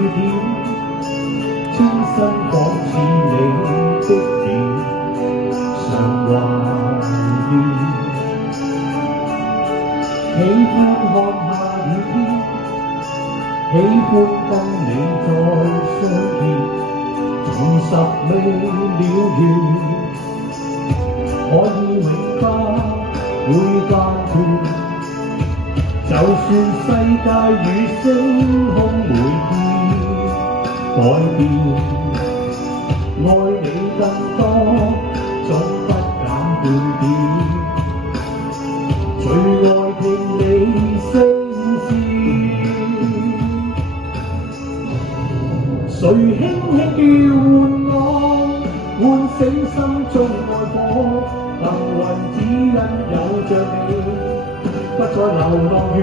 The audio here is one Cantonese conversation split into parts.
點，清新仿似你的臉，常懷念。喜歡看下雨天，喜歡跟你再相見，重拾未了緣，可以永不會間斷。就算世界與星空會改變，愛你更多，總不減半點。最愛聽你聲線，誰輕輕叫喚我，喚醒心中愛火。幸運只因有着你。不再流浪與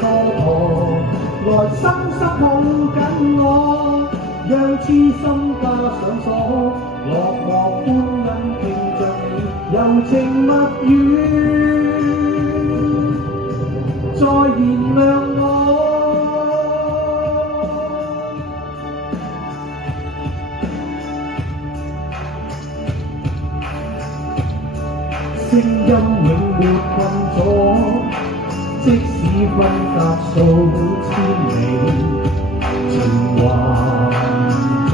蹉跎，來深深抱緊我，讓痴心加上鎖，落寞歡欣聽着你柔情蜜語，再燃亮我。聲音永沒困阻，即使分隔數千里，情還在，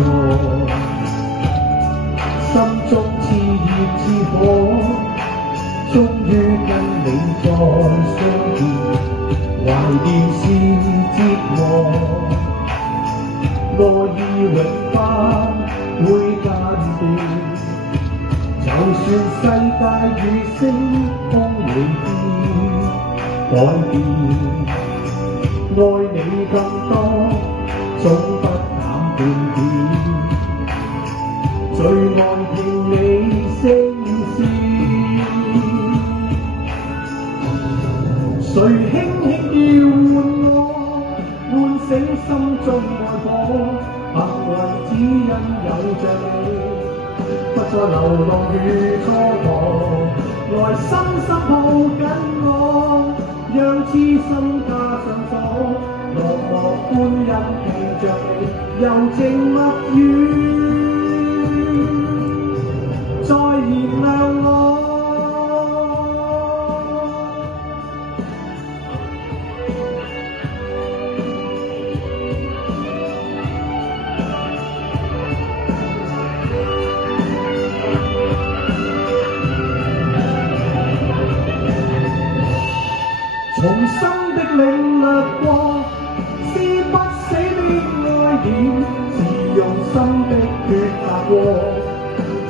心中熾熱似火，終於跟你再相見，懷念是折磨，愛意永不會間斷。就算世界與星空會改變，愛你更多，總不減半點。最愛聽你聲線，誰輕輕叫喚我，喚醒心中愛火。幸運只因有着你。不再流浪與蹉跎，來深深抱緊我，讓痴心加上鎖，落寞歡欣聽着你柔情蜜語，再燃亮我。重生的領略過，是不死的愛戀，是用心的決答過，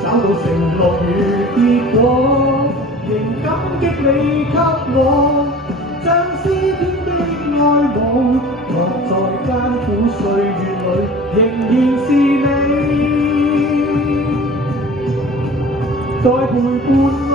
找到承諾與結果，仍感激你給我，像詩篇的愛慕，落在艱苦歲月裏，仍然是你，在陪伴我。